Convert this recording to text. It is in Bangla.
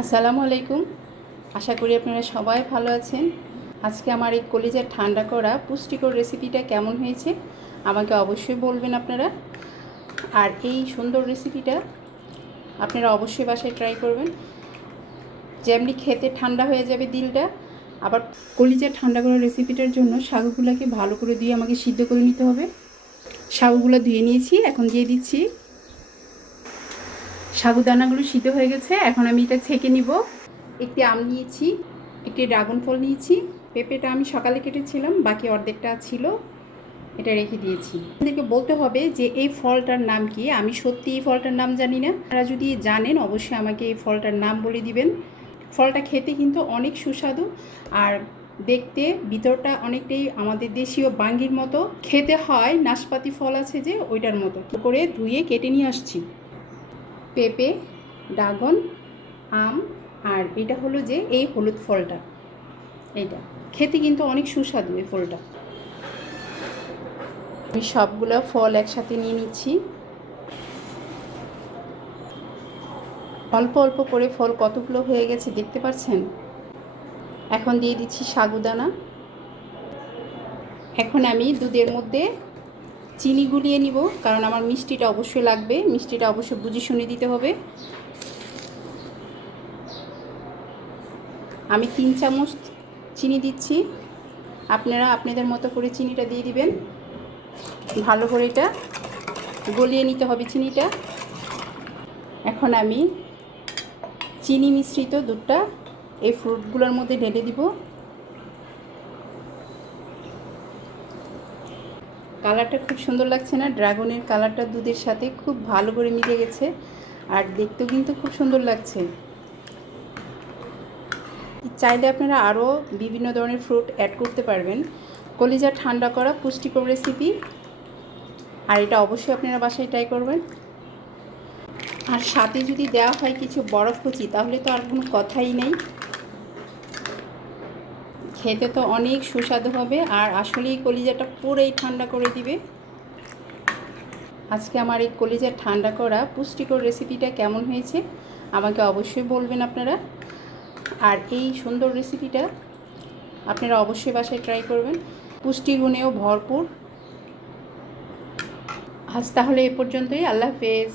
আসসালামু আলাইকুম। আশা করি আপনারা সবাই ভালো আছেন। আজকে আমার এই কলিজার ঠান্ডা করা পুষ্টিকর রেসিপিটা কেমন হয়েছে আমাকে অবশ্যই বলবেন আপনারা। আর এই সুন্দর রেসিপিটা আপনারা অবশ্যই বাসায় ট্রাই করবেন। যেমনি খেতে ঠান্ডা হয়ে যাবে দিলটা। আবার কলিজার ঠান্ডা করা রেসিপিটার জন্য শাকগুলোকে ভালো করে দিয়ে আমাকে সিদ্ধ করে নিতে হবে। শাকগুলো ধুয়ে নিয়েছি, এখন দিয়ে দিচ্ছি। সাবুদানাগুলো সিদ্ধ হয়ে গেছে, এখন আমি এটা ছেঁকে নিব। একটি আম নিয়েছি, একটি ড্রাগন ফল নিয়েছি। পেঁপেটা আমি সকালে কেটেছিলাম, বাকি অর্ধেকটা ছিল, এটা রেখে দিয়েছি। আপনাদেরকে বলতে হবে যে এই ফলটার নাম কি। আমি সত্যি এই ফলটার নাম জানি না। আপনারা যদি জানেন অবশ্যই আমাকে এই ফলটার নাম বলে দিবেন। ফলটা খেতে কিন্তু অনেক সুস্বাদু, আর দেখতে ভিতরটা অনেকটাই আমাদের দেশীয় বাঙ্গির মতো খেতে হয়। নাশপাতি ফল আছে যে ওইটার মতো করে ধুয়ে কেটে নিয়ে আসছি। পেঁপে, ড্রাগন, আম, আর এটা হলো যে এই হলুদ ফলটা। এইটা খেতে কিন্তু অনেক সুস্বাদু এই ফলটা। আমি সবগুলো ফল একসাথে নিয়ে নিচ্ছি। অল্প অল্প করে ফল কতগুলো হয়ে গেছে দেখতে পাচ্ছেন। এখন দিয়ে দিচ্ছি সাবুদানা। এখন আমি দুধের মধ্যে চিনি গুলিয়ে নিব, কারণ আমার মিষ্টিটা অবশ্যই লাগবে। মিষ্টিটা অবশ্যই বুঝে শুনে দিতে হবে। আমি 3 চামচ চিনি দিচ্ছি, আপনারা আপনাদের মতো করে চিনিটা দিয়ে দিবেন। ভালো করে এটা গলিয়ে নিতে হবে চিনিটা। এখন আমি চিনি মিশ্রিত দুধটা এই ফ্রুটগুলোর মধ্যে ঢেলে দিব। কালারটা খুব সুন্দর লাগছে না? ড্রাগনের কালারটা দুধের সাথে খুব ভালো করে মিলে গেছে, আর দেখতেও কিন্তু খুব সুন্দর লাগছে। চাইলে আপনারা আরও বিভিন্ন ধরনের ফ্রুট অ্যাড করতে পারবেন। কলিজা ঠান্ডা করা পুষ্টিকর রেসিপি, আর এটা অবশ্যই আপনারা বাসায় ট্রাই করবেন। আর সাথে যদি দেওয়া হয় কিছু বরফ কুচি, তাহলে তো আর কোনো কথাই নেই। খেতে তো অনেক সুস্বাদু হবে, আর আসলেই কলিজাটা পুরোই ঠান্ডা করে দিবে। আজকে আমার এই কলিজার ঠান্ডা করা পুষ্টিকর রেসিপিটা কেমন হয়েছে আমাকে অবশ্যই বলবেন আপনারা। আর এই সুন্দর রেসিপিটা আপনারা অবশ্যই বাসায় ট্রাই করবেন। পুষ্টিগুণেও ভরপুর। আজ তাহলে এ পর্যন্তই। আল্লাহ হাফেজ।